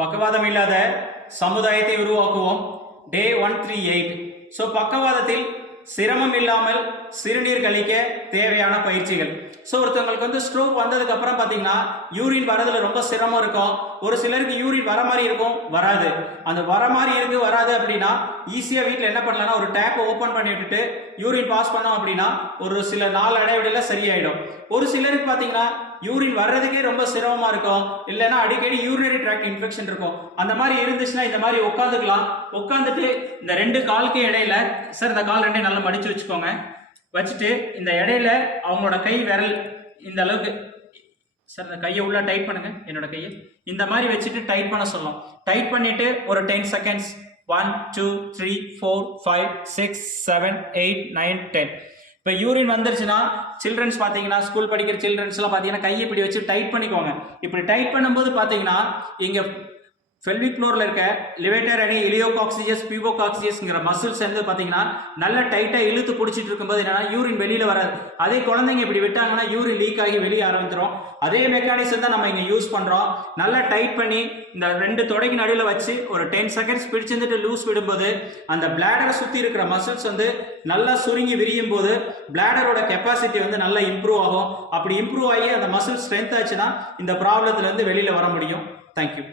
பக்கவாதம் இல்லாத சமுதாயத்தை உருவாக்குவோம். Day one three eight so பக்கவாதத்தில் சிரமம் இல்லாமல் சிறுநீர் கழிக்க தேவையான பயிற்சிகள். ஸோ ஒருத்தவங்களுக்கு வந்து ஸ்ட்ரோக் வந்ததுக்கு அப்புறம் பார்த்தீங்கன்னா யூரின் வரதுல ரொம்ப சிரமம் இருக்கும். ஒரு சிலருக்கு யூரின் வர மாதிரி இருக்கும் வராது. அந்த வர மாதிரி இருக்கு வராது அப்படின்னா ஈஸியாக வீட்டில் என்ன பண்ணலாம்னா ஒரு டேப்பை ஓப்பன் பண்ணி விட்டுட்டு யூரின் பாஸ் பண்ணோம் அப்படின்னா ஒரு சில நாள் இடைவெளியில் சரியாயிடும். ஒரு சிலருக்கு பார்த்தீங்கன்னா யூரின் வர்றதுக்கே ரொம்ப சிரமமா இருக்கும். இல்லைன்னா அடிக்கடி யூரினரி ட்ராக் இன்ஃபெக்ஷன் இருக்கும். அந்த மாதிரி இருந்துச்சுன்னா இந்த மாதிரி உட்காந்துக்கலாம். உட்காந்துட்டு இந்த ரெண்டு காலுக்கு இடையில சார் இந்த கால் ரெண்டையும் நல்லா மடிச்சு வச்சுக்கோங்க. வச்சுட்டு இந்த இடையில அவங்களோட கை விரல் இந்த அளவுக்கு சார் இந்த கையை உள்ள டைட் பண்ணுங்க என்னோட கையை. இந்த மாதிரி வச்சுட்டு டைட் பண்ண சொல்லலாம் டைட் பண்ணிட்டு ஒரு ten seconds one two three four five six seven eight nine ten இப்போ யூரின் வந்துருச்சுன்னா சில்ட்ரன்ஸ் பார்த்தீங்கன்னா ஸ்கூல் படிக்கிற சில்ட்ரன்ஸ்லாம் பார்த்தீங்கன்னா கையை இப்படி வச்சு டைட் பண்ணிக்கோங்க. இப்படி டைட் பண்ணும்போது பார்த்தீங்கன்னா இங்கே ஃபெல்விக் ஃப்ளோரில் இருக்க லிவேட்டர் அணி இலியோகாக்சிஜஸ் பியூபோகாக்சிஜஸ்ங்கிற மசில்ஸ் வந்து பார்த்தீங்கன்னா நல்லா டைட்டாக இழுத்து பிடிச்சிட்டு இருக்கும்போது என்னன்னா யூரின் வெளியில் வராது. அதே குழந்தைங்க இப்படி விட்டாங்கன்னா யூரின் லீக் ஆகி வெளியே ஆரம்பிச்சிடும் அதே மெக்கானிசம் தான் நம்ம இங்கே யூஸ் பண்ணுறோம் நல்லா டைட் பண்ணி இந்த ரெண்டு தொடைக்கு நடுவில் வச்சு ஒரு டென் செகண்ட்ஸ் பிடிச்சிருந்துட்டு லூஸ் விடும்போது அந்த பிளாடரை சுற்றி இருக்கிற மசில்ஸ் வந்து நல்லா சுருங்கி விரியும் போது பிளாடரோட கெப்பாசிட்டி வந்து நல்லா இம்ப்ரூவ் ஆகும். அப்படி இம்ப்ரூவ் ஆகி அந்த மசில் ஸ்ட்ரென்த் ஆச்சுன்னா இந்த ப்ராப்ளத்துலேருந்து வெளியில் வர முடியும். தேங்க்யூ